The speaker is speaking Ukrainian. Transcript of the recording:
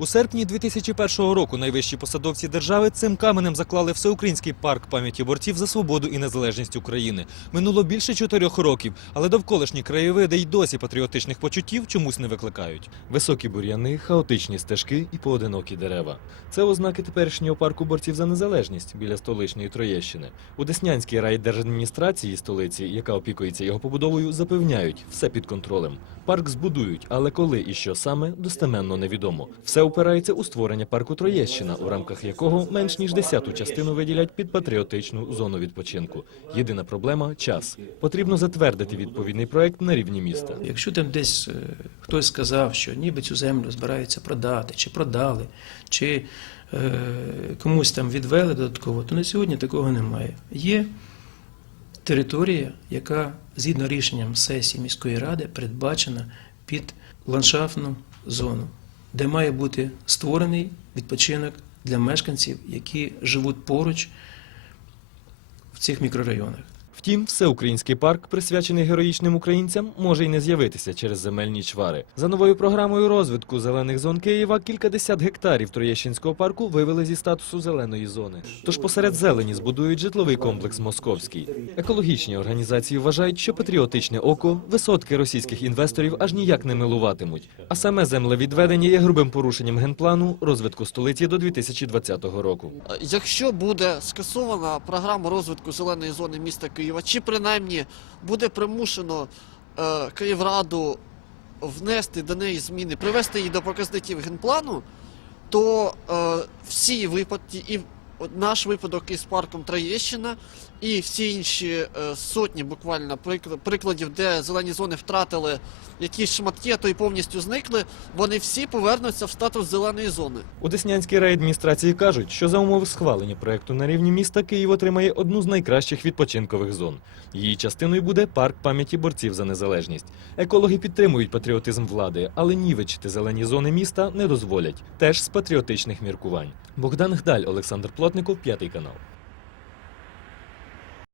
У серпні 2001 року найвищі посадовці держави цим каменем заклали всеукраїнський парк пам'яті борців за свободу і незалежність України. Минуло більше чотирьох років, але довколишні краєвиди й досі патріотичних почуттів чомусь не викликають. Високі бур'яни, хаотичні стежки і поодинокі дерева. Це ознаки теперішнього парку борців за незалежність біля столичної Троєщини. У Деснянській райдержадміністрації столиці, яка опікується його побудовою, запевняють, все під контролем. Парк збудують, але коли і що саме достеменно невідомо. Все упирається у створення парку Троєщина, у рамках якого менш ніж десяту частину виділять під патріотичну зону відпочинку. Єдина проблема час. Потрібно затвердити відповідний проект на рівні міста. Якщо там десь е, хтось сказав, що ніби цю землю збираються продати, чи продали, чи е, комусь там відвели додатково, то на сьогодні такого немає. Є територія, яка згідно рішенням сесії міської ради передбачена під ландшафтну зону, де має бути створений відпочинок для мешканців, які живуть поруч в цих мікрорайонах. Втім, всеукраїнський парк, присвячений героїчним українцям, може й не з'явитися через земельні чвари. За новою програмою розвитку зелених зон Києва кількадесят гектарів Троєщинського парку вивели зі статусу зеленої зони. Тож посеред зелені збудують житловий комплекс Московський. Екологічні організації вважають, що патріотичне око висотки російських інвесторів аж ніяк не милуватимуть. А саме землевідведення є грубим порушенням генплану розвитку столиці до 2020 року. Якщо буде скасована програма розвитку зеленої зони міста Києва, чи принаймні буде примушено е, Київраду внести до неї зміни, привести її до показників генплану, то е, всі випадки, і наш випадок із парком Троєщина, і всі інші е, сотні буквально прикл- прикладів, де зелені зони втратили якісь шматки, а то й повністю зникли, вони всі повернуться в статус зеленої зони. У Деснянській райадміністрації кажуть, що за умови схвалення проекту на рівні міста Київ отримає одну з найкращих відпочинкових зон. Її частиною буде парк пам'яті борців за незалежність. Екологи підтримують патріотизм влади, але нівечити зелені зони міста не дозволять. Теж з патріотичних міркувань. Богдан Гдаль, Олександр Плотников, п'ятий канал.